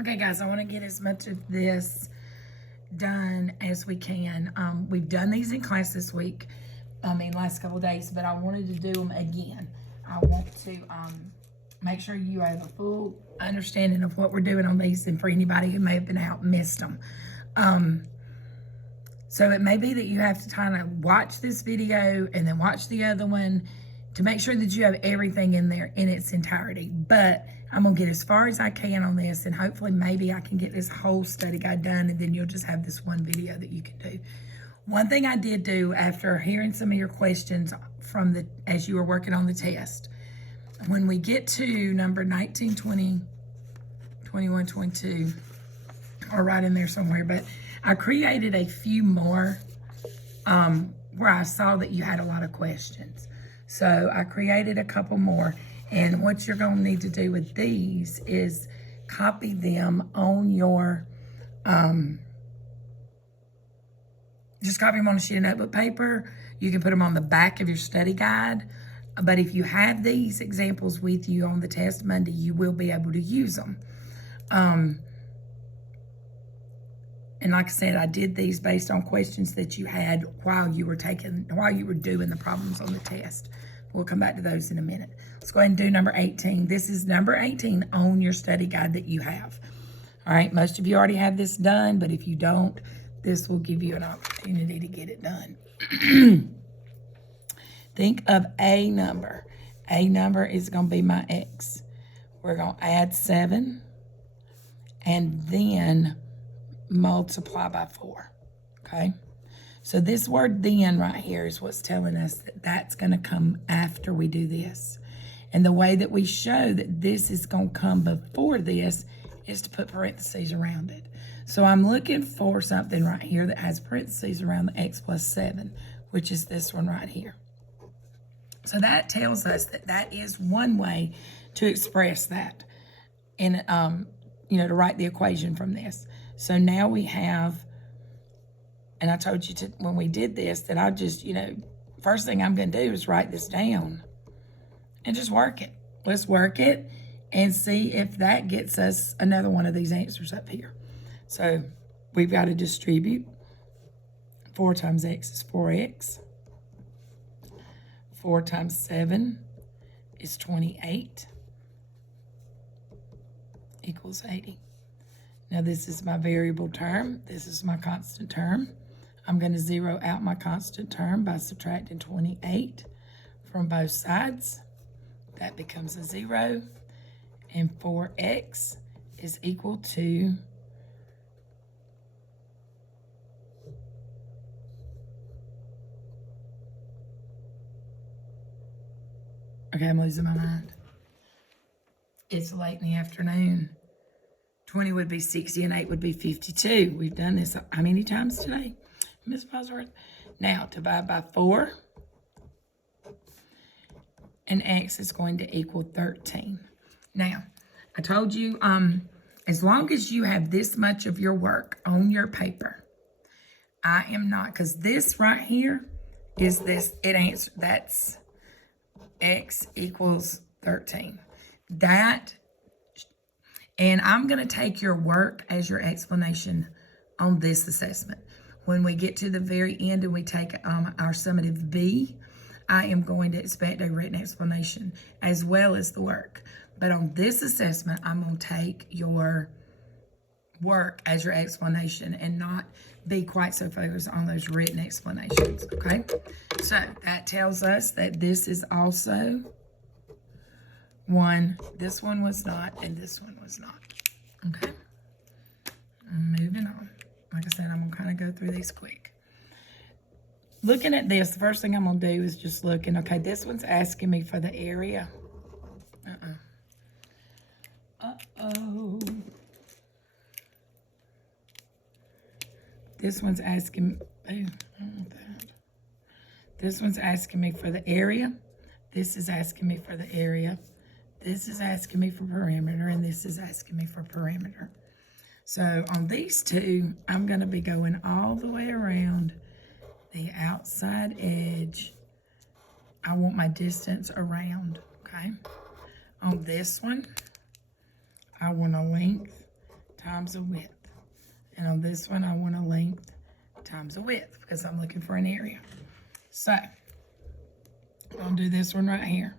Okay, guys, I want to get as much of this done as we can. We've done these in class this week, last couple of days, but I wanted to do them again. I want to make sure you have a full understanding of what we're doing on these, and for anybody who may have been out and missed them. So it may be that you have to kind of watch this video and then watch the other one to make sure that you have everything in there in its entirety. But I'm going to get as far as I can on this, and hopefully maybe I can get this whole study guide done, and then you'll just have this one video that you can do. One thing I did do after hearing some of your questions as you were working on the test, when we get to number 19, 20, 21, 22, or right in there somewhere, but I created a few more where I saw that you had a lot of questions. So I created a couple more, and what you're going to need to do with these is copy them on your, just copy them on a sheet of notebook paper. You can put them on the back of your study guide. But if you have these examples with you on the test Monday, you will be able to use them. And like I said, I did these based on questions that you had while you were doing the problems on the test. We'll come back to those in a minute. Let's go ahead and do number 18. This is number 18 on your study guide that you have. All right, most of you already have this done, but if you don't, this will give you an opportunity to get it done. Think of a number. A number is going to be my x. We're going to add 7 and then multiply by 4, okay? So this word then right here is what's telling us that that's going to come after we do this. And the way that we show that this is going to come before this is to put parentheses around it. So I'm looking for something right here that has parentheses around the x plus 7, which is this one right here. So that tells us that that is one way to express that in, to write the equation from this. So now we have, and I told you when we did this that I just, first thing I'm going to do is write this down and just work it. Let's work it and see if that gets us another one of these answers up here. So we've got to distribute. 4 times x is 4x. 4 times 7 is 28 equals 80. Now this is my variable term. This is my constant term. I'm going to zero out my constant term by subtracting 28 from both sides. That becomes a 0. And 4x is equal to okay, I'm losing my mind. It's late in the afternoon. 20 would be 60 and 8 would be 52. We've done this how many times today, Miss Bosworth? Now, divide by 4. And x is going to equal 13. Now, I told you, as long as you have this much of your work on your paper, I am not, because this right here is this, that's x equals 13. And I'm going to take your work as your explanation on this assessment. When we get to the very end and we take our summative B, I am going to expect a written explanation as well as the work. But on this assessment, I'm going to take your work as your explanation and not be quite so focused on those written explanations, okay? So that tells us that this is also one. This one was not, and this one was not, okay? Moving on. Like I said, I'm going to kind of go through these quick. Looking at this, the first thing I'm going to do is just looking. Okay, this one's asking me for the area. This one's asking, This one's asking me for the area. This is asking me for the area. This is asking me for perimeter, and this is asking me for perimeter. So on these two, I'm going to be going all the way around the outside edge. I want my distance around, okay? On this one, I want a length times a width. And on this one, I want a length times a width because I'm looking for an area. So, I'm going to do this one right here.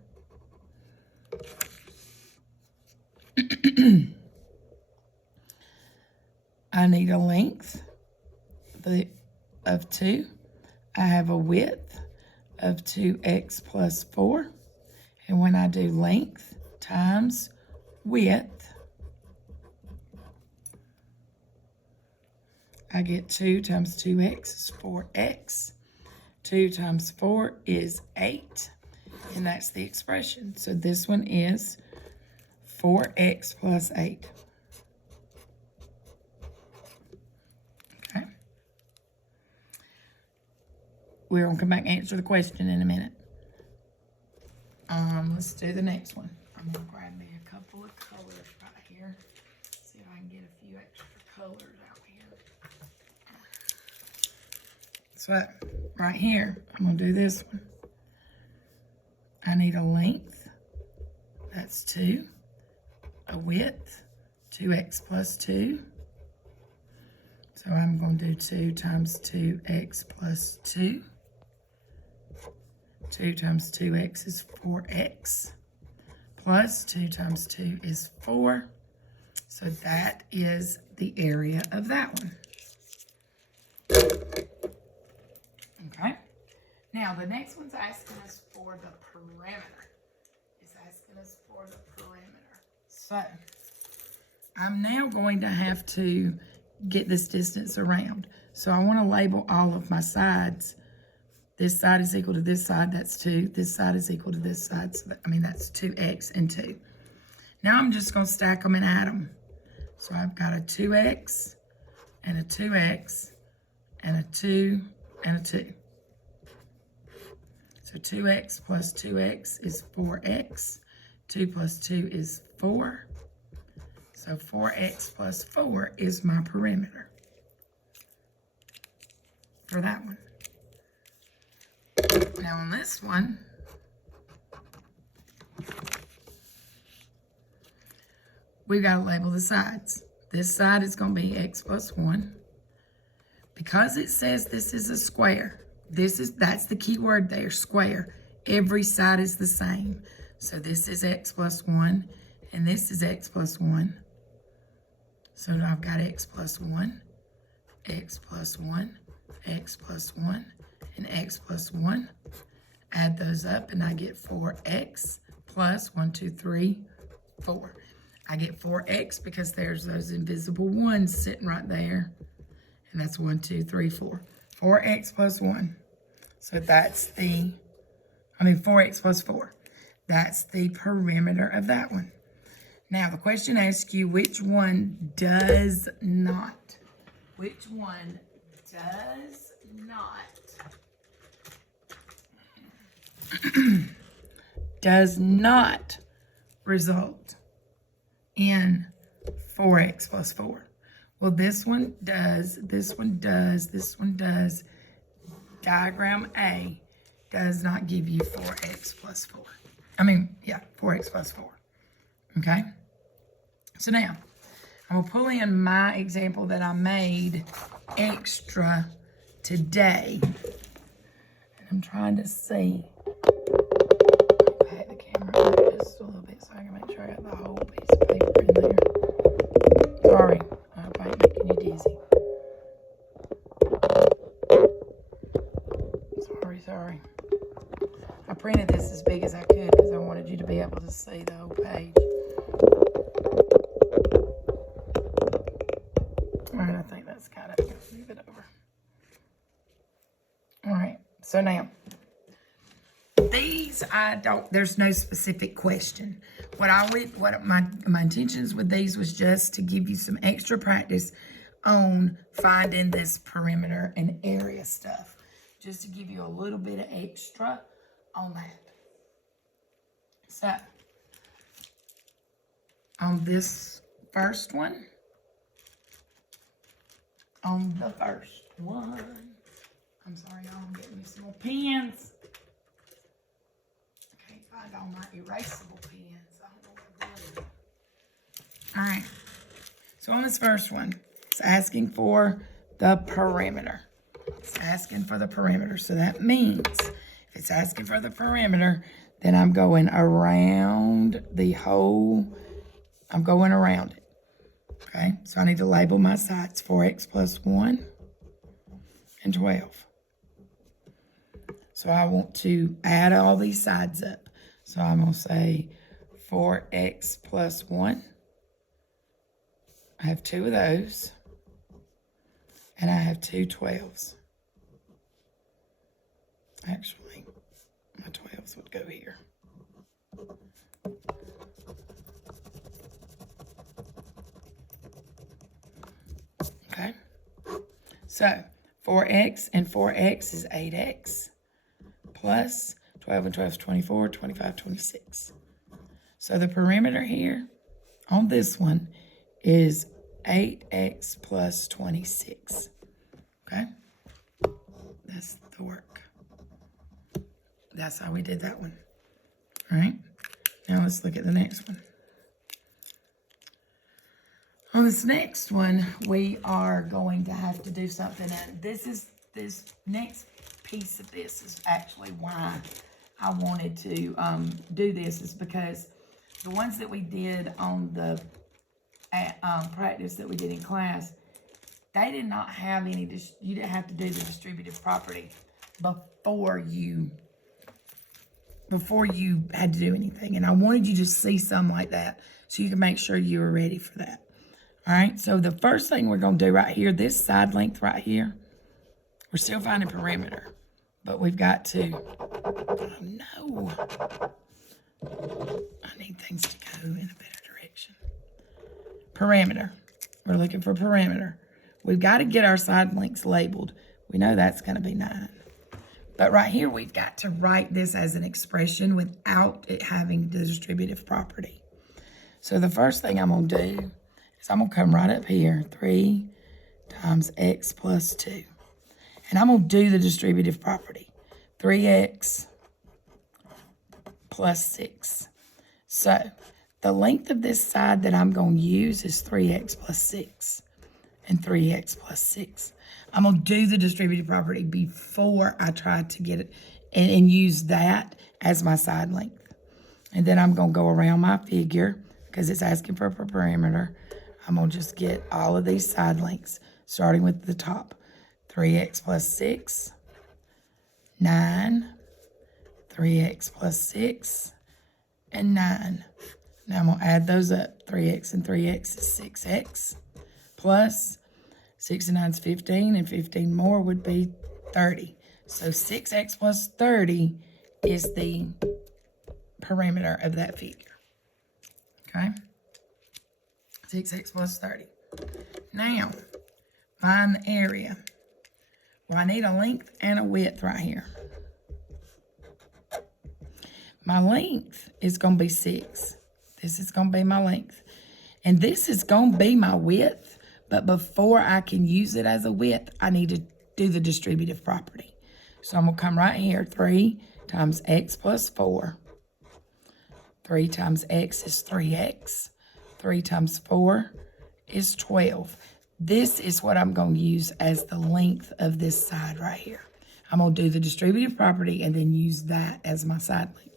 I need a length of 2. I have a width of 2x plus 4. And when I do length times width, I get 2 times 2x is 4x. 2 times 4 is 8. And that's the expression. So this one is 4x plus 8. Okay. We're going to come back and answer the question in a minute. Let's do the next one. I'm going to grab me a couple of colors right here. See if I can get a few extra colors out here. So right here, I'm going to do this one. I need a length, that's 2. A width, 2x plus 2. So I'm going to do 2 times 2x plus 2. 2 times 2x is 4x. Plus 2 times 2 is 4. So that is the area of that one. Okay. Now the next one's asking us for the perimeter. It's asking us for the perimeter. So I'm now going to have to get this distance around. So I want to label all of my sides. This side is equal to this side, that's 2. This side is equal to this side, so that's 2x and 2. Now I'm just going to stack them and add them. So I've got a 2x and a 2x and a 2 and a 2. So 2x plus 2x is 4x. 2 plus 2 is 4. So 4x plus 4 is my perimeter for that one. Now on this one, we've got to label the sides. This side is going to be x plus 1. Because it says this is a square, that's the key word there, square. Every side is the same. So this is x plus 1, and this is x plus 1. So I've got x plus 1, x plus 1, x plus 1, and x plus 1. Add those up, and I get 4x plus 1, 2, 3, 4. I get 4x because there's those invisible ones sitting right there. And that's 1, 2, 3, 4. 4x plus 1. So that's 4x plus 4. That's the perimeter of that one. Now, the question asks you which one does not. Which one does not does not result in 4x plus 4. Well, this one does, this one does, this one does. Diagram A does not give you 4x plus 4. 4x plus 4. Okay? So now, I'm going to pull in my example that I made extra today. And I'm trying to see. Back the camera up just a little bit so I can make sure I got the whole piece of paper in there. Sorry, I hope I ain't making you dizzy. Sorry. I printed this as big as I could because I wanted you to be able to see the whole page. All right, I think that's got it. Move it over. All right, so now, these there's no specific question. What my intentions with these was just to give you some extra practice on finding this perimeter and area stuff. Just to give you a little bit of extra on that. So, on this first one, I'm sorry, y'all, I'm getting me some more pens. I can't find all my erasable pens. I don't know what to do. All right. So on this first one, it's asking for the perimeter. It's asking for the perimeter. So that means if it's asking for the perimeter, then I'm going around the whole, I'm going around it. Okay, so I need to label my sides, 4x plus 1 and 12. So I want to add all these sides up. So I'm going to say 4x plus 1. I have 2 of those. And I have 2 12s. Actually, my 12s would go here. Okay. So 4x and 4x is 8x. Plus 12 and 12 is 24, 25, 26. So the perimeter here on this one is 8x plus 26. Okay? That's the work. That's how we did that one. All right? Now let's look at the next one. On this next one, we are going to have to do something. And this next piece of this is actually why I wanted to do this, is because the ones that we did on the practice that we did in class, they did not have any, you didn't have to do the distributive property before you had to do anything. And I wanted you to see some like that so you can make sure you were ready for that. All right, so the first thing we're going to do right here, this side length right here, we're still finding perimeter, but we've got to, oh no, I need things to go in a better direction. Perimeter, we're looking for perimeter. We've got to get our side lengths labeled. We know that's going to be 9. But right here, we've got to write this as an expression without it having the distributive property. So the first thing I'm going to do is I'm going to come right up here, 3 times x plus 2. And I'm going to do the distributive property, 3x plus 6. So the length of this side that I'm going to use is 3x plus 6 and 3x plus 6. I'm going to do the distributive property before I try to get it and use that as my side length. And then I'm going to go around my figure because it's asking for a perimeter. I'm going to just get all of these side lengths, starting with the top. 3x plus 6, 9, 3x plus 6, and 9. Now I'm going to add those up. 3x and 3x is 6x, plus 6 and 9 is 15, and 15 more would be 30. So 6x plus 30 is the perimeter of that figure. Okay? 6x plus 30. Now, find the area. Well, I need a length and a width right here. My length is going to be 6. This is going to be my length. And this is going to be my width, but before I can use it as a width, I need to do the distributive property. So I'm going to come right here, 3 times x plus 4. 3 times x is 3x. 3 times 4 is 12. This is what I'm going to use as the length of this side right here. I'm going to do the distributive property and then use that as my side length.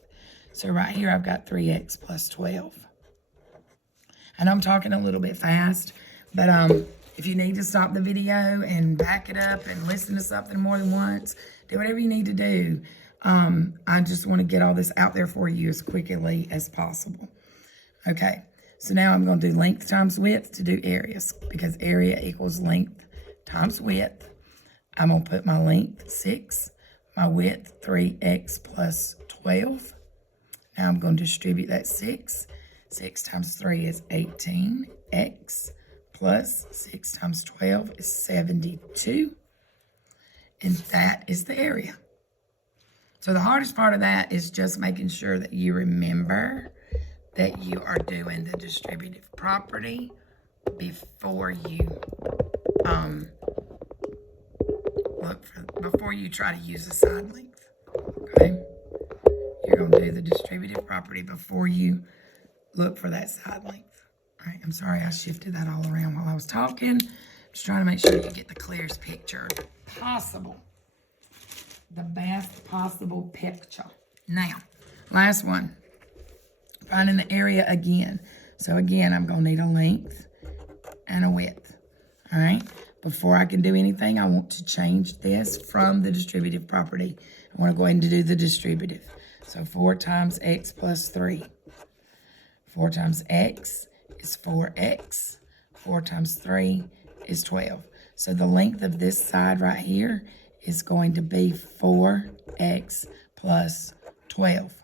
So right here, I've got 3x plus 12. And I'm talking a little bit fast, but if you need to stop the video and back it up and listen to something more than once, do whatever you need to do. I just want to get all this out there for you as quickly as possible. Okay. So now I'm going to do length times width to do areas, because area equals length times width. I'm going to put my length 6, my width 3x plus 12. Now I'm going to distribute that 6. 6 times 3 is 18x plus 6 times 12 is 72. And that is the area. So the hardest part of that is just making sure that you remember that you are doing the distributive property before you before you try to use the side length. Okay? You're going to do the distributive property before you look for that side length. right, I'm sorry I shifted that all around while I was talking. Just trying to make sure you get the clearest picture possible. The best possible picture. Now, last one. Finding the area again. So again, I'm going to need a length and a width. All right? Before I can do anything, I want to change this from the distributive property. I want to go ahead and do the distributive. So 4 times x plus 3. 4 times x is 4x. 4 times 3 is 12. So the length of this side right here is going to be 4x plus 12.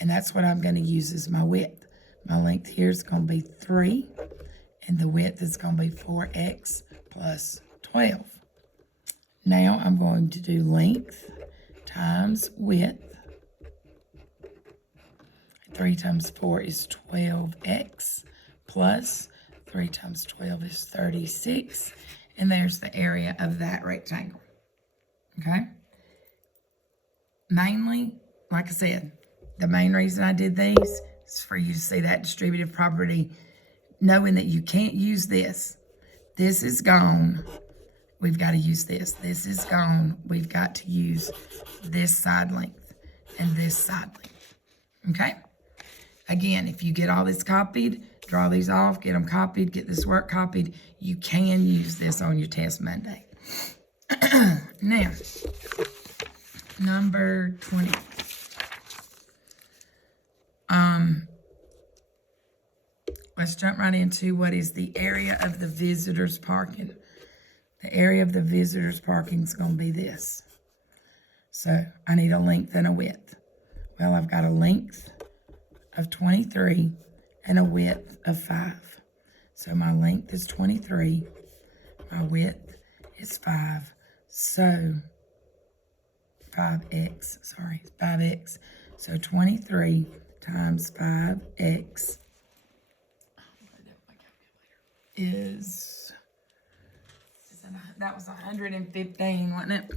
And that's what I'm going to use as my width. My length here is going to be 3. And the width is going to be 4x plus 12. Now I'm going to do length times width. 3 times 4 is 12x plus 3 times 12 is 36. And there's the area of that rectangle. Okay? Mainly, like I said, the main reason I did these is for you to see that distributive property, knowing that you can't use this. This is gone. We've got to use this. This is gone. We've got to use this side length and this side length. Okay? Again, if you get all this copied, draw these off, get them copied, get this work copied, you can use this on your test Monday. Now, number 20. Let's jump right into what is the area of the visitors parking. The area of the visitors parking is going to be this. So I need a length and a width. Well, I've got a length of 23 and a width of 5. So my length is 23. My width is 5. So 5x. So 23 times 5x that was 115, wasn't it?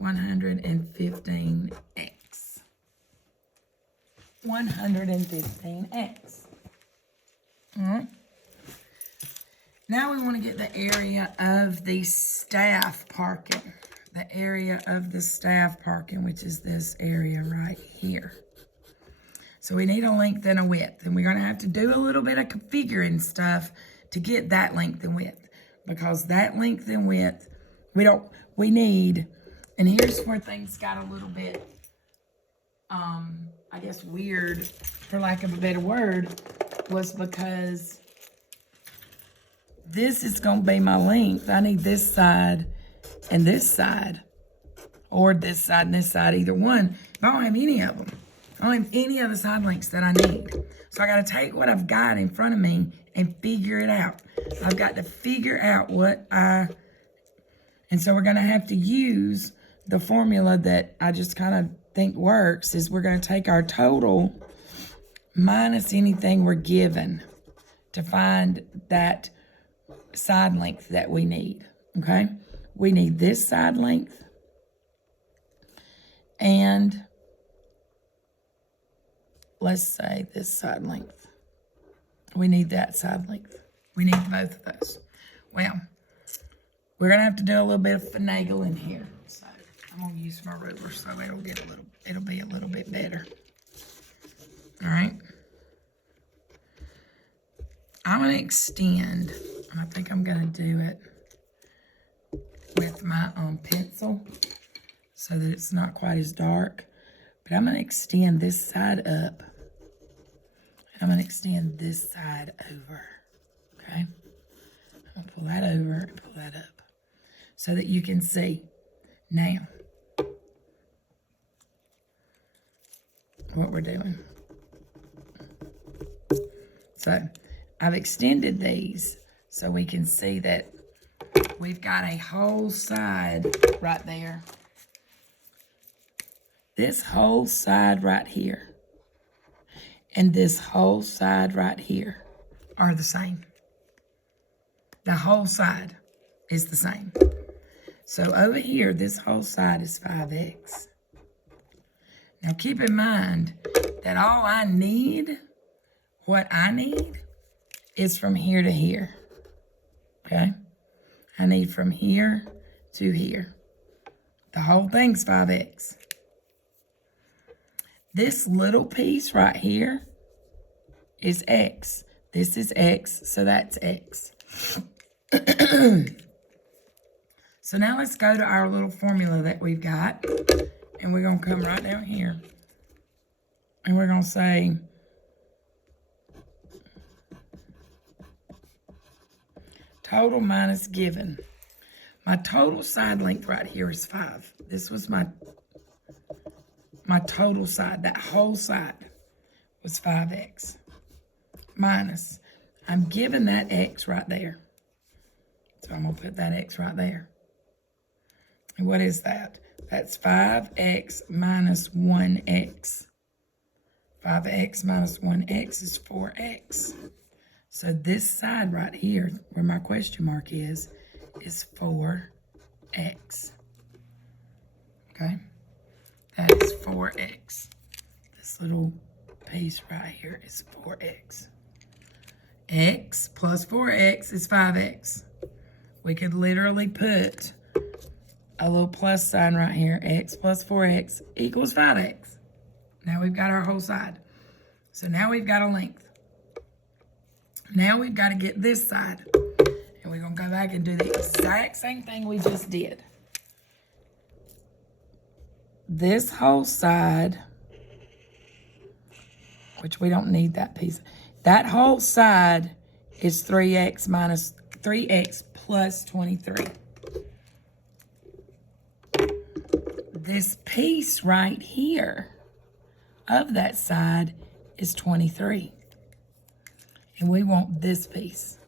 115x. 115x. All right. Now we want to get the area of the staff parking. The area of the staff parking, which is this area right here. So we need a length and a width. And we're going to have to do a little bit of configuring stuff to get that length and width. Because that length and width, we need, and here's where things got a little bit, I guess weird, for lack of a better word, was because this is going to be my length. I need this side and this side, or this side and this side, either one. But I don't have any of them. I don't have any of the side lengths that I need. So I got to take what I've got in front of me and figure it out. I've got to figure out and so we're going to have to use the formula that I just kind of think works, is we're going to take our total minus anything we're given to find that side length that we need, okay? We need this side length and let's say this side length. We need that side length. We need both of those. Well, we're going to have to do a little bit of finagling here. So I'm going to use my ruler so it'll be a little bit better. All right. I'm going to extend, and I think I'm going to do it with my pencil so that it's not quite as dark. But I'm going to extend this side up. I'm going to extend this side over, okay? I'm going to pull that over and pull that up so that you can see. Now, what we're doing. So, I've extended these so we can see that we've got a whole side right there. This whole side right here and this whole side right here are the same. The whole side is the same. So over here, this whole side is 5x. Now keep in mind that what I need is from here to here. Okay? I need from here to here. The whole thing's 5x. This little piece right here is x. This is x, so that's x. So now let's go to our little formula that we've got. And we're going to come right down here. And we're going to say total minus given. My total side length right here is 5. This was my total side. That whole side was 5x. Minus. I'm given that x right there. So I'm going to put that x right there. And what is that? That's 5x minus 1x. 5x minus 1x is 4x. So this side right here, where my question mark is 4x. Okay? That's 4x. This little piece right here is 4x. X plus 4x is 5x. We could literally put a little plus sign right here. X plus 4x equals 5x. Now we've got our whole side. So now we've got a length. Now we've got to get this side. And we're going to go back and do the exact same thing we just did. This whole side, which we don't need that piece. That whole side is 3x minus 3x plus 23. This piece right here of that side is 23. And we want this piece.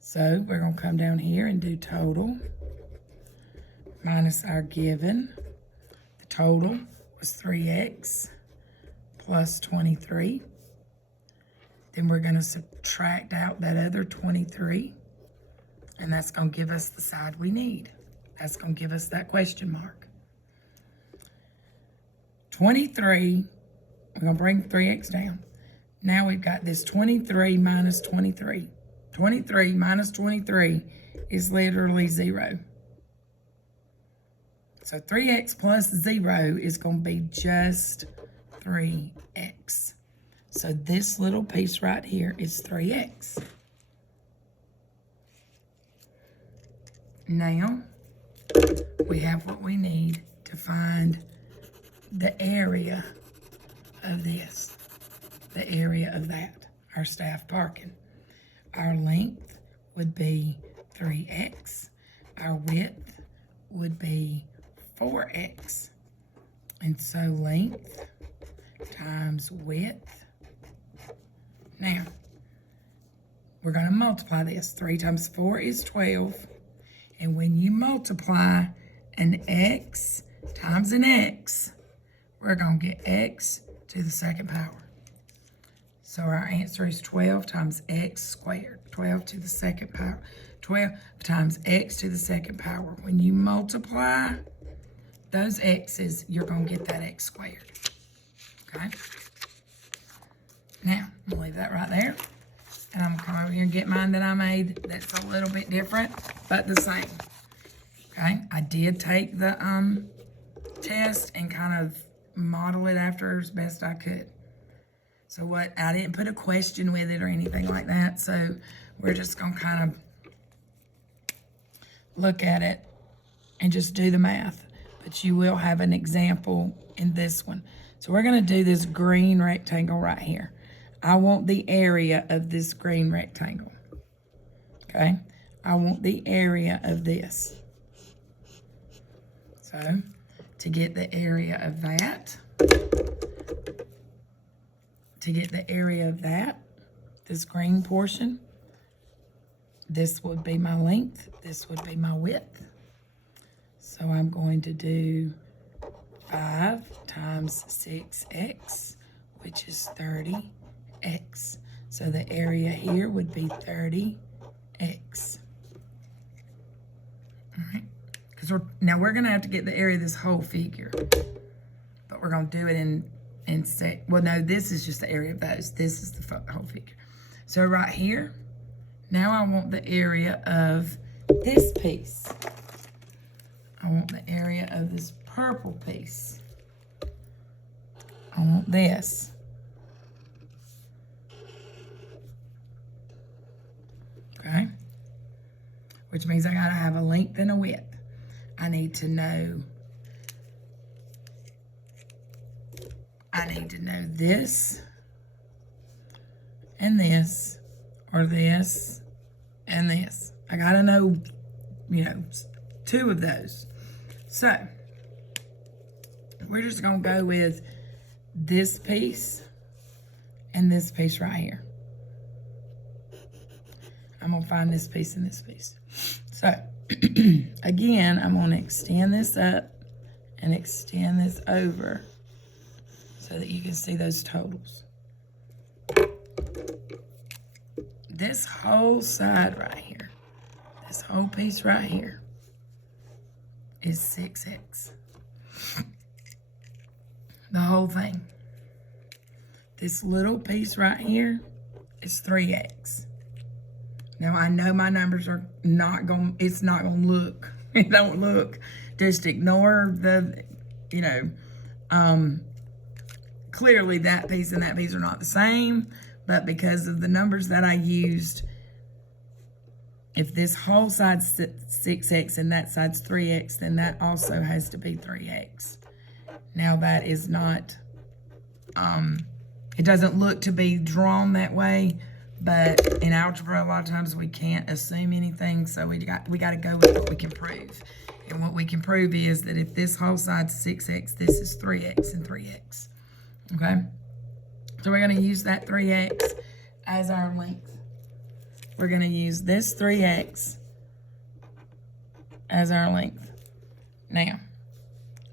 So we're going to come down here and do total minus our given. The total was 3x plus 23. Then we're going to subtract out that other 23. And that's going to give us the side we need. That's going to give us that question mark. 23, we're going to bring 3x down. Now we've got this 23 minus 23. 23 minus 23 is literally 0. So 3x plus 0 is going to be just 3x. So this little piece right here is 3x. Now, we have what we need to find the area of this, the area of that, our staff parking. Our length would be 3x. Our width would be 4x. And so length times width. Now, we're going to multiply this. 3 times 4 is 12. And when you multiply an x times an x, we're going to get x to the second power. So our answer is 12 times x squared. 12 to the second power. 12 times x to the second power. When you multiply those x's, you're going to get that x squared. Okay? Now, I'm going to leave that right there. And I'm going to come over here and get mine that I made that's a little bit different, but the same. Okay? I did take the test and kind of model it after as best I could. So what, I didn't put a question with it or anything like that, so we're just going to kind of look at it and just do the math. But you will have an example in this one. So we're going to do this green rectangle right here. I want the area of this green rectangle. Okay? I want the area of this. So, to get the area of that, this green portion, this would be my length, this would be my width. So I'm going to do 5 times 6x, which is 30x. So the area here would be 30x. All right. Now we're going to have to get the area of this whole figure. But we're going to do it in well, no, this is just the area of those. This is the whole figure. So right here, now I want the area of this piece. I want the area of this purple piece. I want this. Okay? Which means I gotta have a length and a width. I need to know this and this, or this and this. I gotta know, you know, 2 of those. So, we're just gonna go with this piece and this piece right here. I'm gonna find this piece and this piece. So, again, I'm gonna extend this up and extend this over so that you can see those totals. This whole side right here, this whole piece right here is 6x. The whole thing. This little piece right here is 3x. Now I know my numbers are not going, it's not going to look, it don't look. Just ignore the, you know, clearly that piece and that piece are not the same, but because of the numbers that I used, if this whole side's 6x and that side's 3x, then that also has to be 3x. Now that is not, it doesn't look to be drawn that way, but in algebra, a lot of times we can't assume anything, so we got to go with what we can prove. And what we can prove is that if this whole side's 6x, this is 3x and 3x, okay? So we're going to use that 3x as our length. We're going to use this 3x as our length. Now,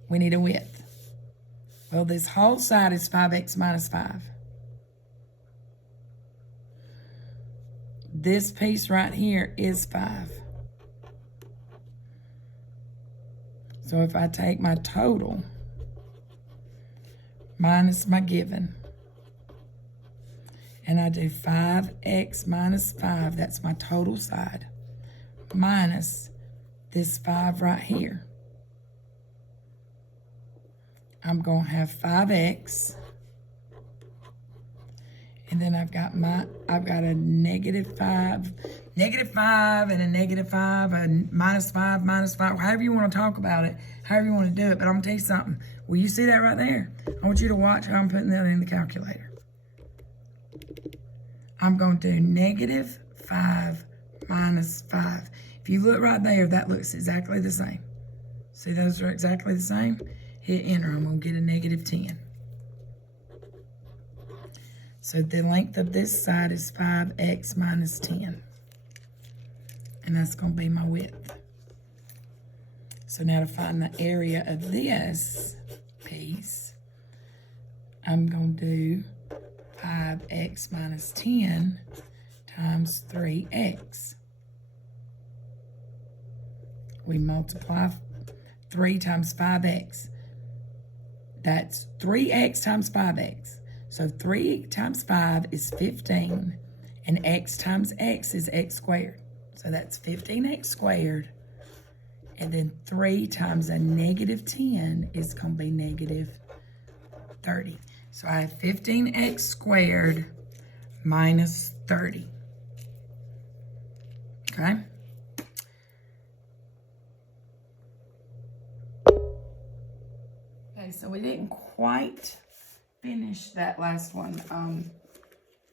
we need a width. Well, this whole side is 5x minus 5. This piece right here is 5. So if I take my total minus my given, and I do 5x minus 5, that's my total side, minus this 5 right here. I'm going to have 5x, and then I've got a negative 5 and a negative 5, a minus 5, however you want to talk about it, however you want to do it. But I'm going to tell you something. Will you see that right there? I want you to watch how I'm putting that in the calculator. I'm going to do negative 5 minus 5. If you look right there, that looks exactly the same. See, those are exactly the same. Hit enter. I'm going to get a negative 10. So the length of this side is 5x minus 10. And that's going to be my width. So now to find the area of this piece, I'm going to do 5x minus 10 times 3x. We multiply 3 times 5x. That's 3x times 5x. So 3 times 5 is 15, and x times x is x squared. So that's 15x squared, and then 3 times a negative 10 is going to be negative 30. So I have 15x squared minus 30. Okay? Okay, so we didn't quite finish that last one.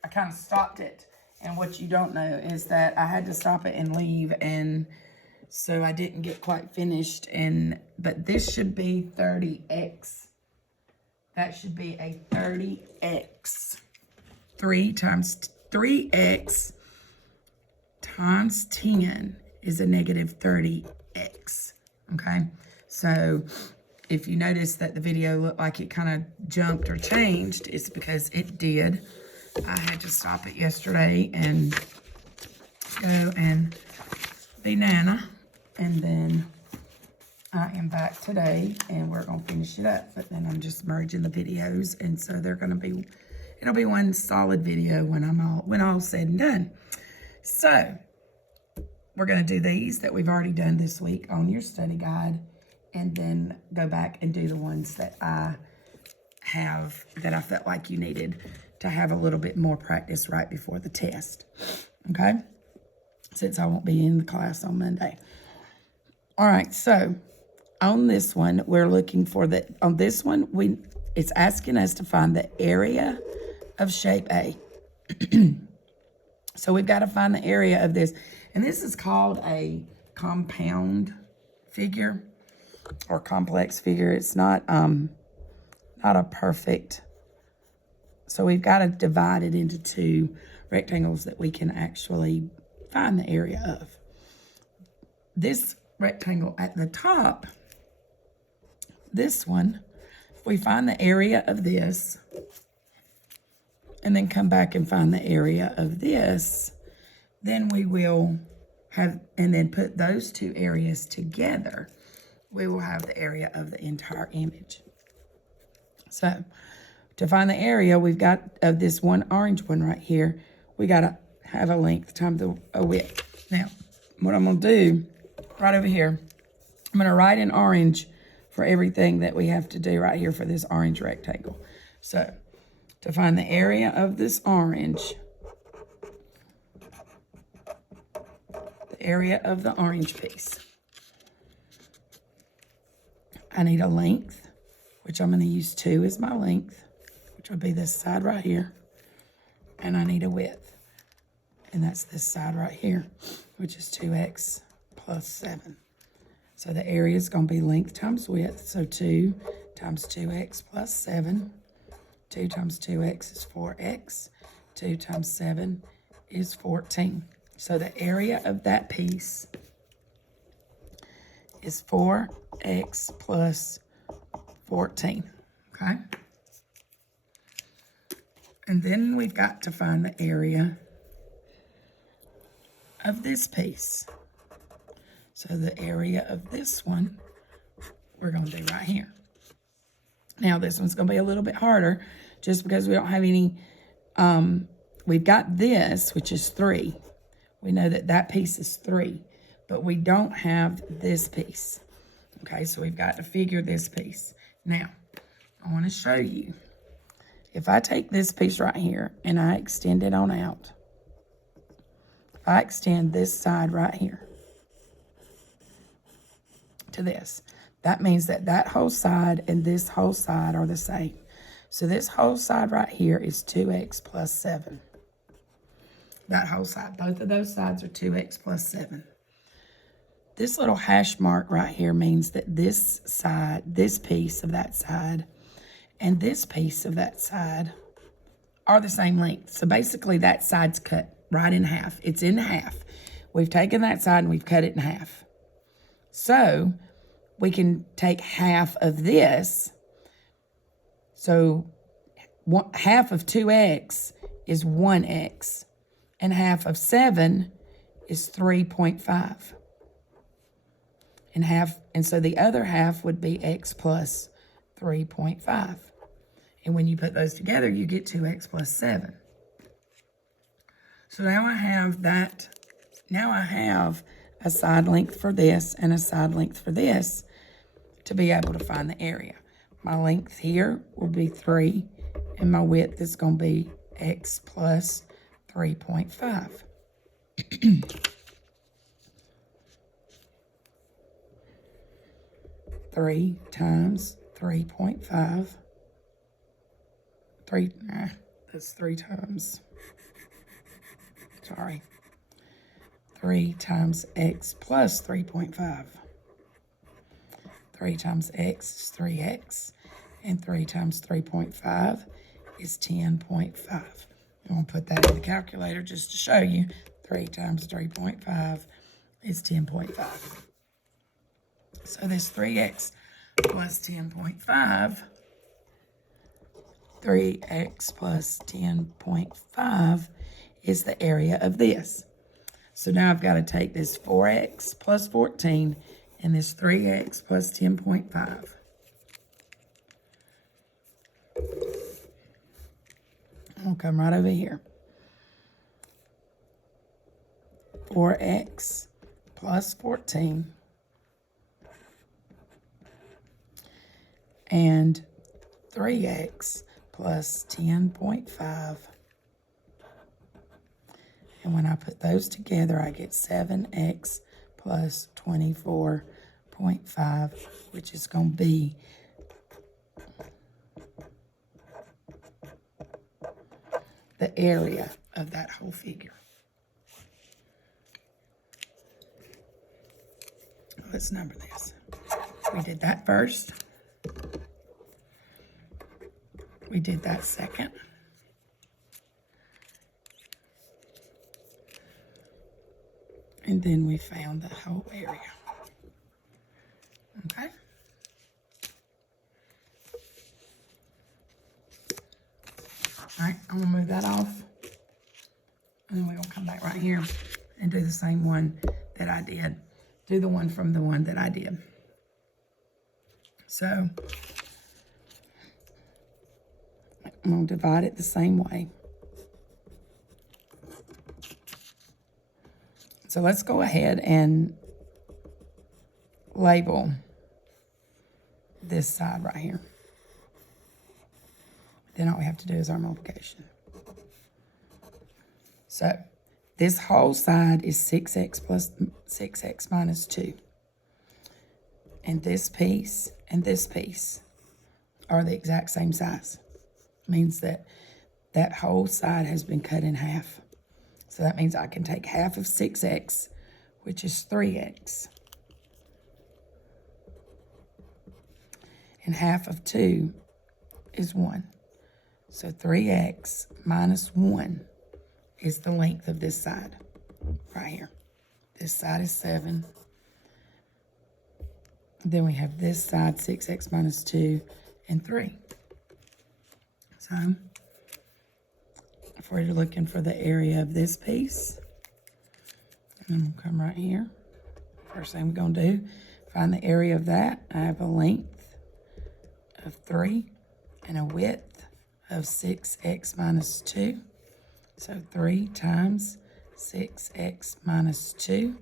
I kind of stopped it. And what you don't know is that I had to stop it and leave, and so I didn't get quite finished. But this should be 30x. That should be a 30x. 3x times 10 is a negative 30x. Okay? So if you notice that the video looked like it kind of jumped or changed, it's because it did. I had to stop it yesterday and go and be Nana. And then I am back today and we're going to finish it up. But then I'm just merging the videos. And so they're going to be, it'll be one solid video when all's said and done. So we're going to do these that we've already done this week on your study guide, and then go back and do the ones that I felt like you needed to have a little bit more practice right before the test. Okay? Since I won't be in the class on Monday. All right, so on this one, we're looking for it's asking us to find the area of shape A. So we've got to find the area of this. And this is called a compound figure or complex figure. It's not a perfect. So we've got to divide it into two rectangles that we can actually find the area of. This rectangle at the top, this one, if we find the area of this, and then come back and find the area of this, then we will have, and then put those two areas together, we will have the area of the entire image. So to find the area, we've got of this one orange one right here, we got to have a length times a width. Now, what I'm going to do right over here, I'm going to write in orange for everything that we have to do right here for this orange rectangle. So to find the area of this orange, the area of the orange piece, I need a length, which I'm going to use 2 as my length, which will be this side right here. And I need a width, and that's this side right here, which is 2x plus 7. So the area is going to be length times width. So 2 times 2x plus 7. 2 times 2x is 4x. 2 times 7 is 14. So the area of that piece is 4x plus 14. Okay? And then we've got to find the area of this piece. So the area of this one, we're going to do right here. Now, this one's going to be a little bit harder just because we don't have any, we've got this, which is 3. We know that that piece is 3, but we don't have this piece. Okay, so we've got to figure this piece. Now, I want to show you. If I take this piece right here and I extend it on out, I extend this side right here to this. That means that that whole side and this whole side are the same. So this whole side right here is 2x plus 7. That whole side, both of those sides are 2x plus 7. This little hash mark right here means that this side, this piece of that side, and this piece of that side are the same length. So basically that side's cut right in half. It's in half. We've taken that side and we've cut it in half. So we can take half of this. So half of 2x is 1x. And half of 7 is 3.5. And so the other half would be x plus 3.5. And when you put those together, you get 2x plus 7. So now I have that. Now I have a side length for this and a side length for this to be able to find the area. My length here will be 3, and my width is going to be x plus 3.5. 3 times 3.5. That's 3 times. 3 times x plus 3.5. 3 times x is 3x, and 3 times 3.5 is 10.5. I'm going to put that in the calculator just to show you. 3 times 3.5 is 10.5. So this 3x plus 10.5, 3x plus 10.5 is the area of this. So now I've got to take this 4x plus 14 and this 3x plus 10.5. We'll come right over here. 4x plus 14 and 3x plus 10.5. And when I put those together, I get 7x plus 24.5, which is going to be the area of that whole figure. Let's number this. We did that first. We did that second. And then we found the whole area. Okay? All right, I'm going to move that off. And then we're going to come back right here and do the same one that I did. Do the one from the one that I did. So, I'm going to divide it the same way. So let's go ahead and label this side right here. Then all we have to do is our multiplication. So this whole side is 6x plus 6x minus 2. And this piece are the exact same size. Means that that whole side has been cut in half. So that means I can take half of 6x, which is 3x, and half of 2 is 1. So 3x minus 1 is the length of this side right here. This side is 7. Then we have this side, 6x minus 2, and 3. So if we're looking for the area of this piece, and we'll come right here. First thing we're going to do, find the area of that. I have a length of 3 and a width of 6x minus 2. So 3 times 6x minus 2.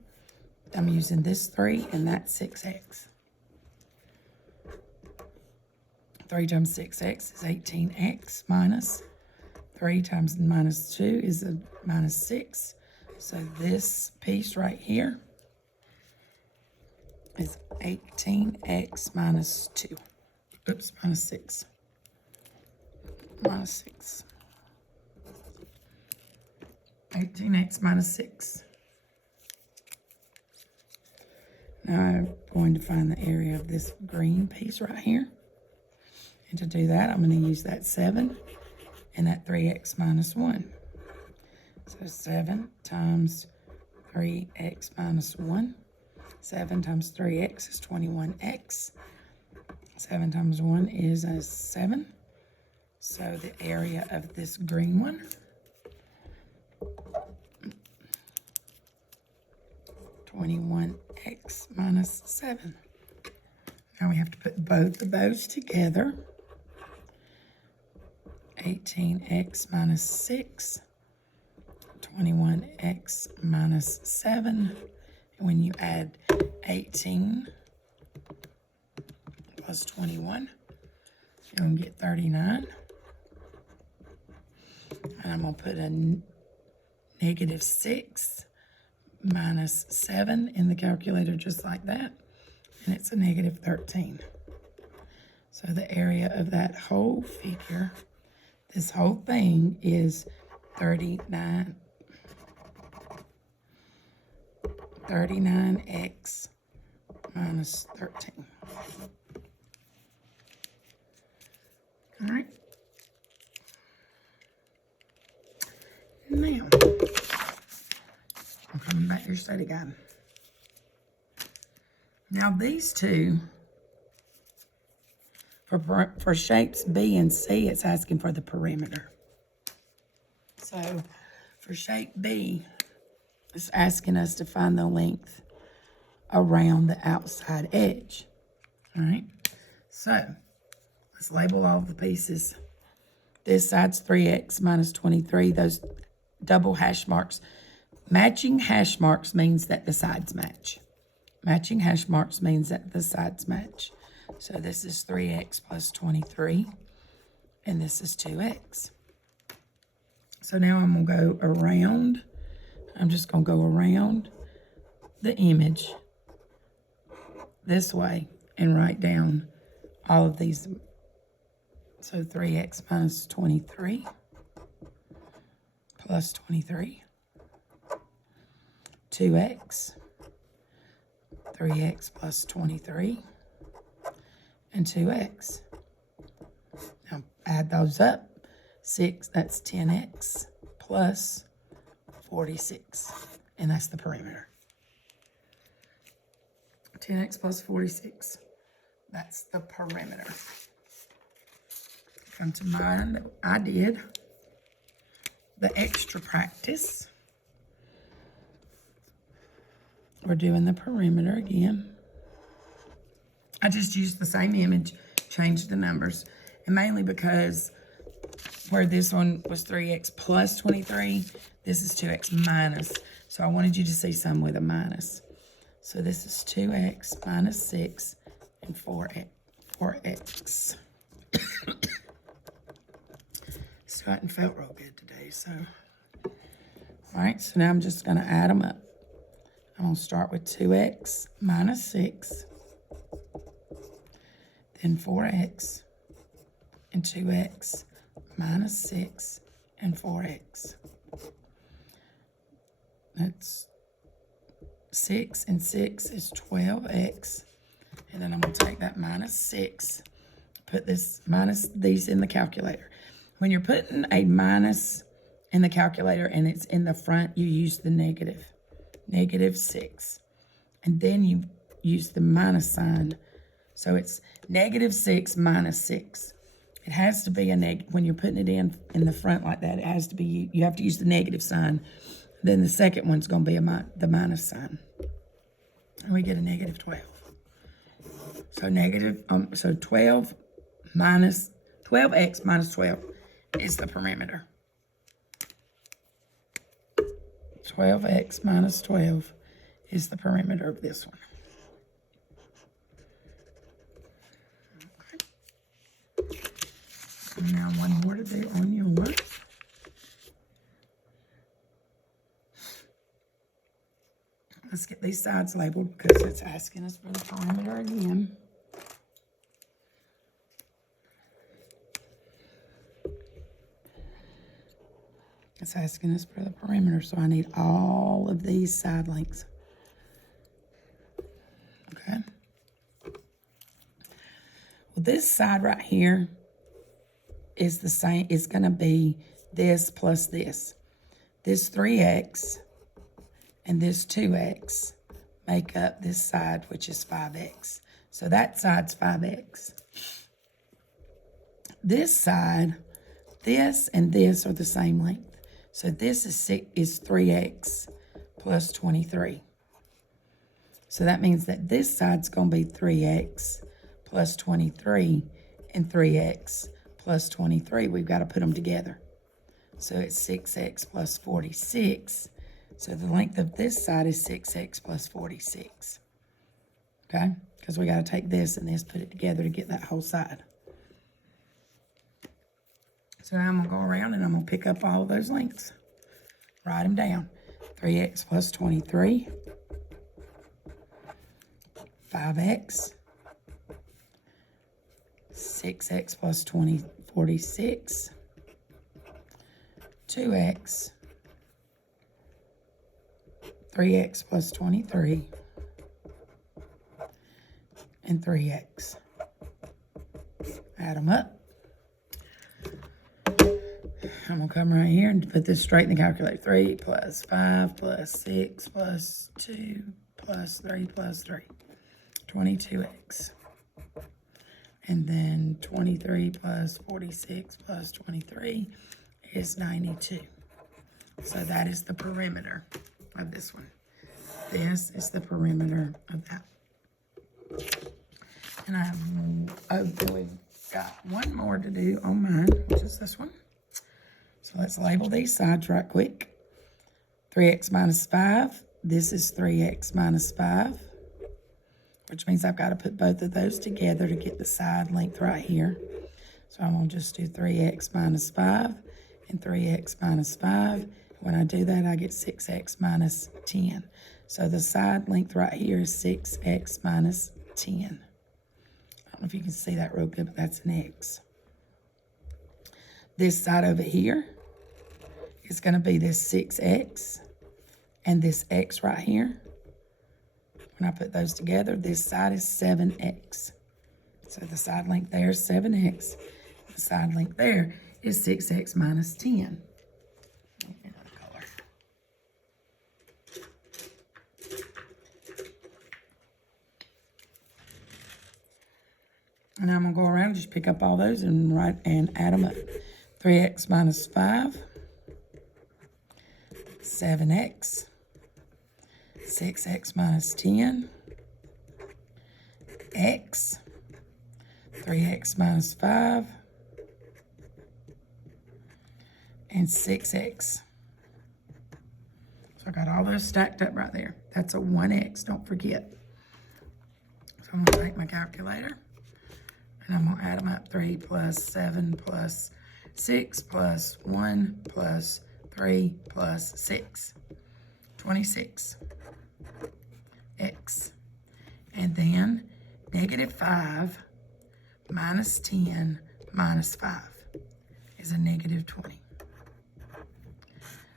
I'm using this 3 and that's 6x. 3 times 6x is 18x minus 3 times minus 2 is a minus 6. So this piece right here is 18x minus 2. Oops, minus 6. Minus 6. 18x minus 6. Now I'm going to find the area of this green piece right here. And to do that, I'm going to use that 7 and that 3x minus 1. So 7 times 3x minus 1. 7 times 3x is 21x. 7 times 1 is a 7. So the area of this green one, 21x minus 7. Now we have to put both of those together. 18x minus 6, 21x minus 7. And when you add 18 plus 21, you're going to get 39. And I'm going to put a negative 6 minus 7 in the calculator just like that. And it's a negative 13. So the area of that whole figure, this whole thing is 39. 39x minus 13. All right. Now, I'm coming back to your study guide. Now these two, for shapes B and C, it's asking for the perimeter. So for shape B, it's asking us to find the length around the outside edge. All right. So let's label all the pieces This side's 3x minus 23. Those double hash marks. Matching hash marks means that the sides match. Matching hash marks means that the sides match. So this is 3x plus 23, and this is 2x. So now I'm going to go around. I'm just going to go around the image this way and write down all of these. So 3x minus 23 plus 23, 2x, 3x plus 23, and 2x. Now add those up. 6, that's 10x plus 46. And that's the perimeter. 10x plus 46. That's the perimeter. Come to mine that I did the extra practice. We're doing the perimeter again. I just used the same image, changed the numbers, and mainly because where this one was 3x plus 23, this is 2x minus. So I wanted you to see some with a minus. So this is 2x minus 6 and 4x. Still hadn't felt real good today, so. All right, so now I'm just going to add them up. I'm going to start with 2x minus 6, then 4x, and 2x minus 6 and 4x. That's 6 and 6 is 12x. And then I'm going to take that minus 6, put this minus these in the calculator. When you're putting a minus in the calculator and it's in the front, you use the negative. -6. And then you use the minus sign. So it's -6 minus 6. It has to be a negative. When you're putting it in the front like that, it has to be, you have to use the negative sign. Then the second one's going to be the minus sign. And we get a -12. So so 12 minus, 12x minus 12 is the perimeter. 12x minus 12 is the perimeter of this one. Okay. And now one more to do on yours. Let's get these sides labeled because it's asking us for the perimeter again. It's asking us for the perimeter, so I need all of these side lengths. Okay. Well, this side right here is the same. It's going to be this plus this. This 3x and this 2x make up this side, which is 5x. So that side's 5x. This side, this and this are the same length. So this is 3x plus 23. So that means that this side's going to be 3x plus 23 and 3x plus 23. We've got to put them together. So it's 6x plus 46. So the length of this side is 6x plus 46. Okay? Because we got to take this and this, put it together to get that whole side. So now I'm going to go around and I'm going to pick up all of those lengths. Write them down. 3x plus 23. 5x. 6x plus 46. 2x. 3x plus 23. And 3x. Add them up. I'm going to come right here and put this straight in the calculator. 3 plus 5 plus 6 plus 2 plus 3 plus 3. 22x. And then 23 plus 46 plus 23 is 92. So that is the perimeter of this one. This is the perimeter of that. And I'm got one more to do on mine, which is this one. So let's label these sides right quick. 3x minus 5. This is 3x minus 5, which means I've got to put both of those together to get the side length right here. So I'm going to just do 3x minus 5 and 3x minus 5. When I do that, I get 6x minus 10. So the side length right here is 6x minus 10. I don't know if you can see that real good, but that's an x. This side over here is going to be this 6x and this x right here. When I put those together, this side is 7x. So the side length there is 7x. The side length there is 6x minus 10. Another color. And I'm going to go around and just pick up all those and write and add them up. 3x minus 5, 7x, 6x minus 10, x, 3x minus 5, and 6x. So I got all those stacked up right there. That's a 1x, don't forget. So I'm going to take my calculator, and I'm going to add them up. 3 plus 7 plus 6 plus 1 plus 3 plus 6. 26. X. And then negative 5 minus 10 minus 5 is a negative 20.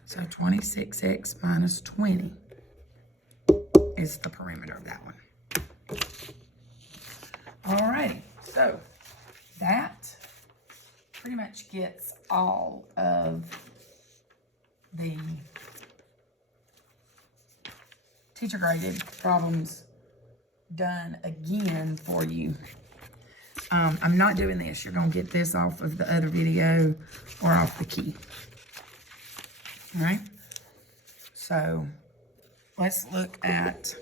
So 26x minus 20 is the perimeter of that one. All right, so that pretty much gets all of the teacher graded problems done again for you. I'm not doing this. You're going to get this off of the other video or off the key. All right? So let's look at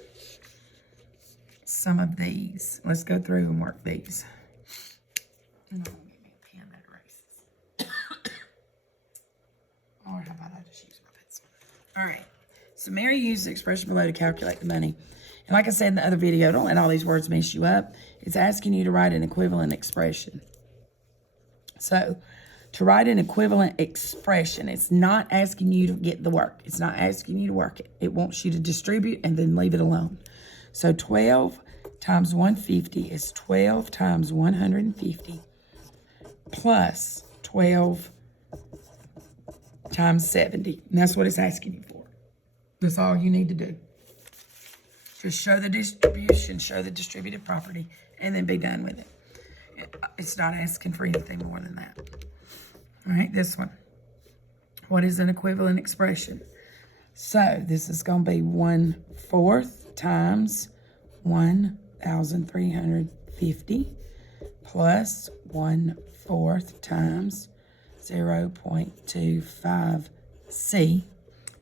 some of these. Let's go through and work these. Give me a pen that erases. Or how about I just use my pencil? All right. So Mary used the expression below to calculate the money. And like I said in the other video, don't let all these words mess you up. It's asking you to write an equivalent expression. So to write an equivalent expression, it's not asking you to get the work. It's not asking you to work it. It wants you to distribute and then leave it alone. So 12 times 150 is 12 times 150 plus 12 times 70. And that's what it's asking you for. That's all you need to do. Just show the distribution, show the distributive property, and then be done with it. It's not asking for anything more than that. All right, this one. What is an equivalent expression? So this is going to be 1/4 times 1,350 plus 1/4 times 0.25c.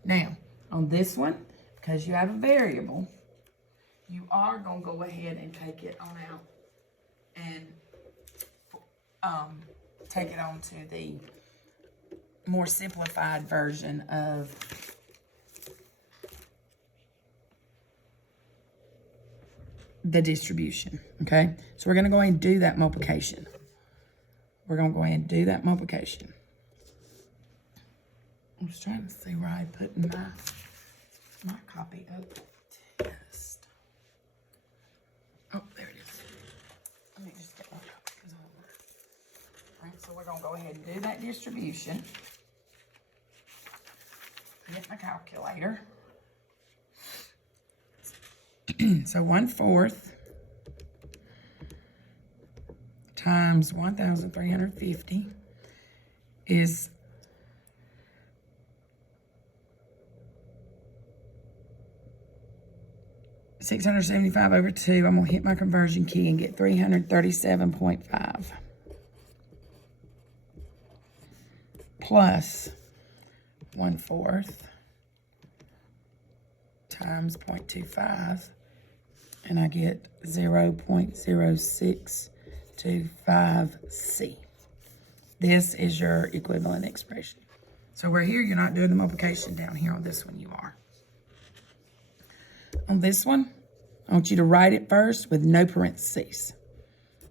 Now, on this one, because you have a variable, you are going to go ahead and take it on out and take it on to the more simplified version of the distribution, okay? So we're going to go ahead and do that multiplication. We're going to go ahead and do that multiplication. I was trying to see where I put my copy of the test. Oh, there it is. Let me just get my copy because I don't know. All right, so we're going to go ahead and do that distribution. Get my calculator. So 1/4 times 1,350 is 675 over 2. I'm going to hit my conversion key and get 337.5 plus 1/4 times 0.25, and I get 0.0625. to 5c. This is your equivalent expression. So we're here, you're not doing the multiplication. Down here on this one, you are. On this one, I want you to write it first with no parentheses.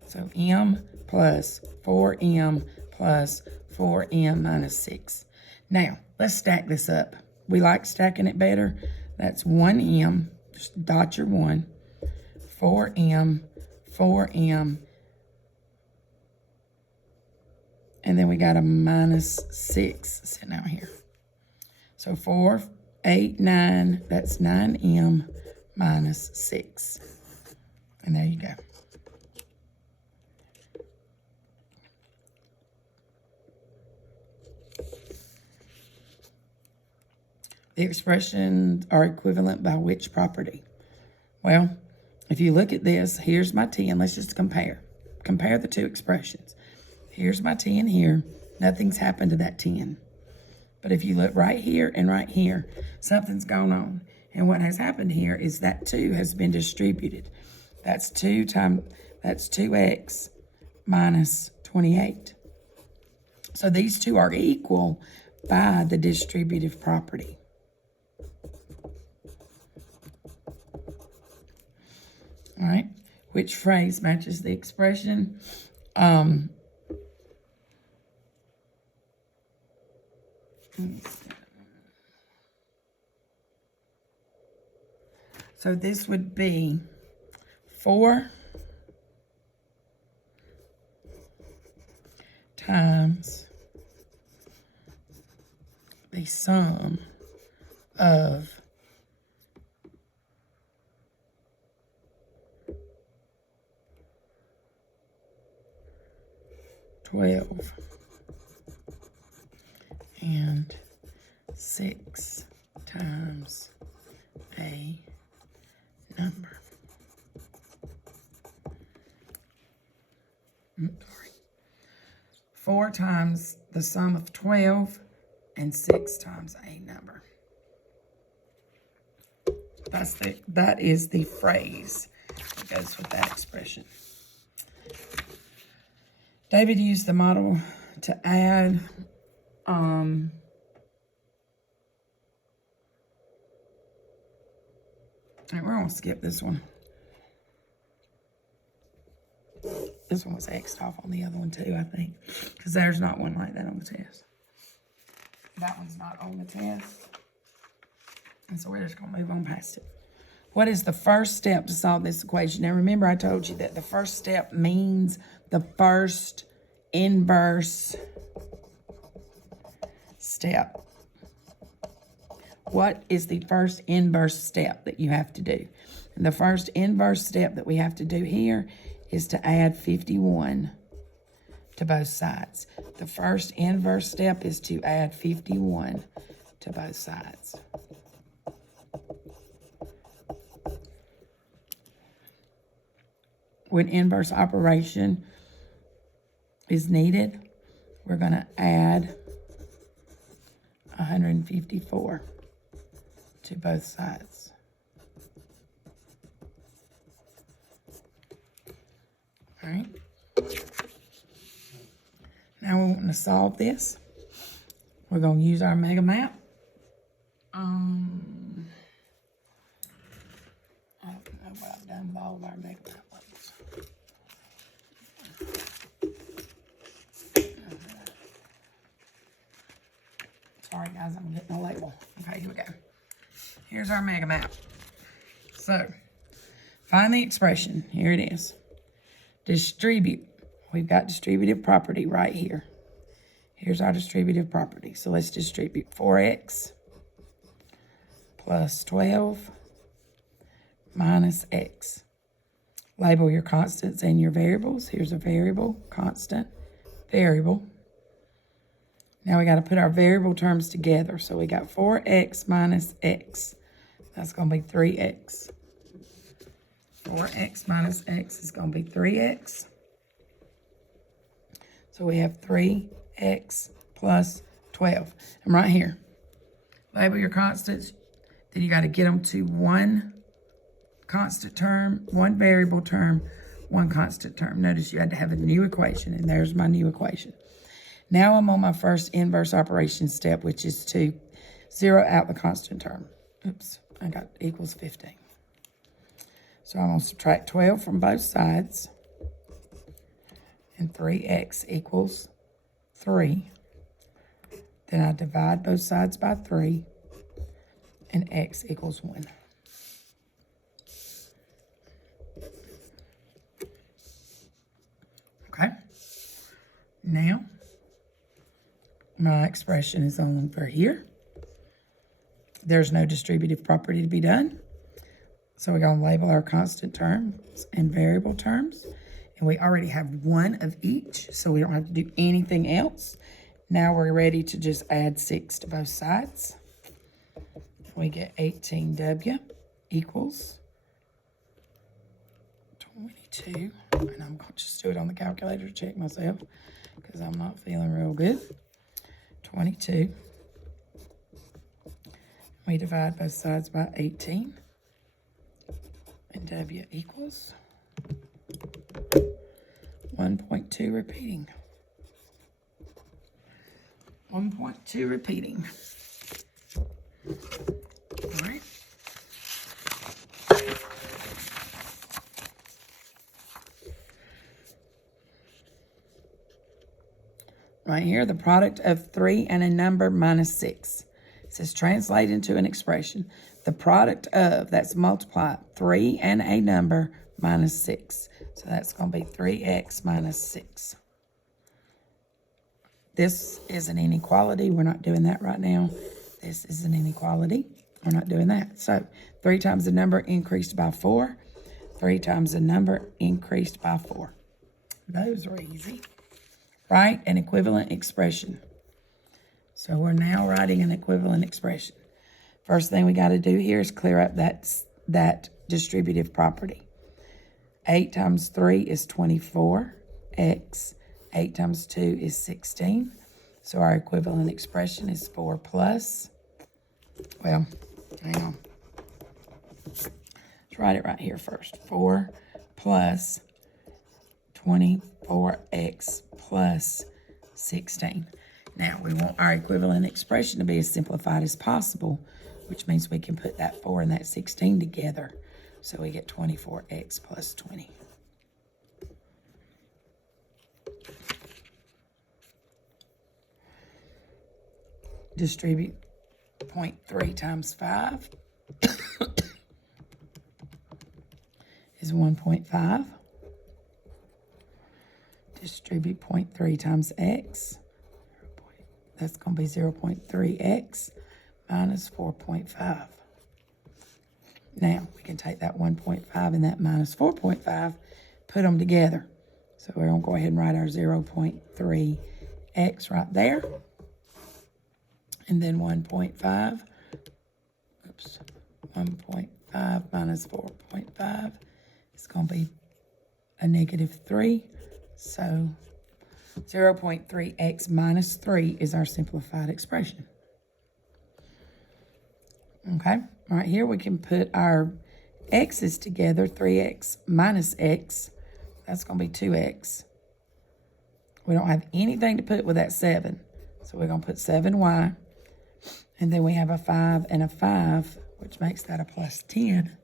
So m plus 4m plus 4m minus 6. Now, let's stack this up. We like stacking it better. That's 1m, just dot your 1, 4m, 4m, and then we got a minus 6 sitting out here. So 4, 8, 9, that's 9m minus 6. And there you go. The expressions are equivalent by which property? Well, if you look at this, here's my 10. Let's just compare. Compare the two expressions. Here's my 10 here. Nothing's happened to that 10. But if you look right here and right here, something's gone on. And what has happened here is that 2 has been distributed. That's 2x minus 28. So these two are equal by the distributive property. All right, which phrase matches the expression? So this would be 4 times the sum of 12 and 6 times a number. Sorry. 4 times the sum of 12 and 6 times a number. That is the phrase that goes with that expression. David used the model to add we're going to skip this one. This one was X'd off on the other one too, I think, because there's not one like that on the test. That one's not on the test. And so we're just going to move on past it. What is the first step to solve this equation? Now, remember I told you that the first step means the first inverse step. What is the first inverse step that you have to do? And the first inverse step that we have to do here is to add 51 to both sides. The first inverse step is to add 51 to both sides. When inverse operation is needed, we're going to add 154 to both sides. All right. Now we're wanting to solve this. We're going to use our mega map. I don't know what I've done with all of our mega map ones. Sorry guys, I'm getting a label. Okay, here we go. Here's our mega map. So, find the expression. Here it is. Distribute. We've got distributive property right here. Here's our distributive property. So let's distribute 4x plus 12 minus x. Label your constants and your variables. Here's a variable, constant, variable. Now we got to put our variable terms together. So we got 4x minus x. That's going to be 3x. 4x minus x is going to be 3x. So we have 3x plus 12. And right here, label your constants. Then you got to get them to one constant term, one variable term, one constant term. Notice you had to have a new equation, and there's my new equation. Now I'm on my first inverse operation step, which is to zero out the constant term. Oops, I got equals 15. So I'm going to subtract 12 from both sides, and 3x equals 3. Then I divide both sides by 3, and x equals 1. Okay. Now, my expression is only for here. There's no distributive property to be done. So we're going to label our constant terms and variable terms. And we already have one of each, so we don't have to do anything else. Now we're ready to just add 6 to both sides. We get 18w equals 22. And I'm going to just do it on the calculator to check myself because I'm not feeling real good. 22. We divide both sides by 18. And W equals 1.2 repeating. 1.2 repeating. All right. Right here, the product of 3 and a number minus 6. It says translate into an expression. The product of, that's multiply 3 and a number minus 6. So that's going to be 3x minus 6. This is an inequality. We're not doing that right now. This is an inequality. We're not doing that. So 3 times the number increased by 4. 3 times the number increased by 4. Those are easy. Write an equivalent expression. So we're now writing an equivalent expression. First thing we got to do here is clear up that distributive property. 8 times 3 is 24x. 8 times 2 is 16. So our equivalent expression is 4 plus, well, hang on. Let's write it right here first. 4 plus 24x plus 16. Now, we want our equivalent expression to be as simplified as possible, which means we can put that 4 and that 16 together. So we get 24x plus 20. Distribute 0.3 times 5 is 1.5. Distribute 0.3 times x. That's going to be 0.3x minus 4.5. Now, we can take that 1.5 and that minus 4.5, put them together. So we're going to go ahead and write our 0.3x right there. And then 1.5, oops, 1.5 minus 4.5 is going to be a -3. So 0.3x minus 3 is our simplified expression. Okay, right here we can put our x's together. 3x minus x, that's going to be 2x. We don't have anything to put with that 7, so we're going to put 7y. And then we have a 5 and a 5, which makes that a plus 10.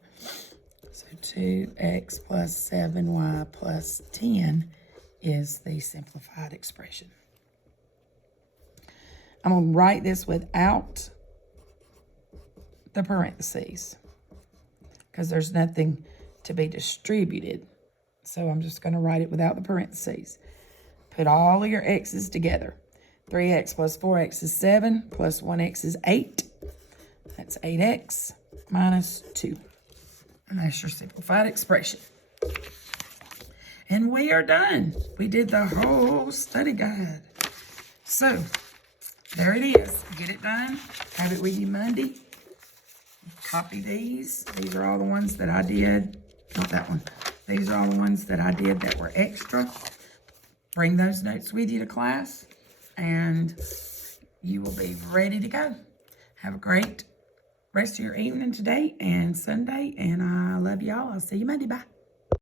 So 2x plus 7y plus 10 is the simplified expression. I'm going to write this without the parentheses because there's nothing to be distributed. So I'm just going to write it without the parentheses. Put all of your x's together. 3x plus 4x is 7, plus 1x is 8. That's 8x minus 2. And that's your simplified expression. And we are done. We did the whole study guide. So, there it is. Get it done. Have it with you Monday. Copy these. These are all the ones that I did. Not that one. These are all the ones that I did that were extra. Bring those notes with you to class, and you will be ready to go. Have a great rest of your evening today and Sunday, and I love y'all. I'll see you Monday. Bye.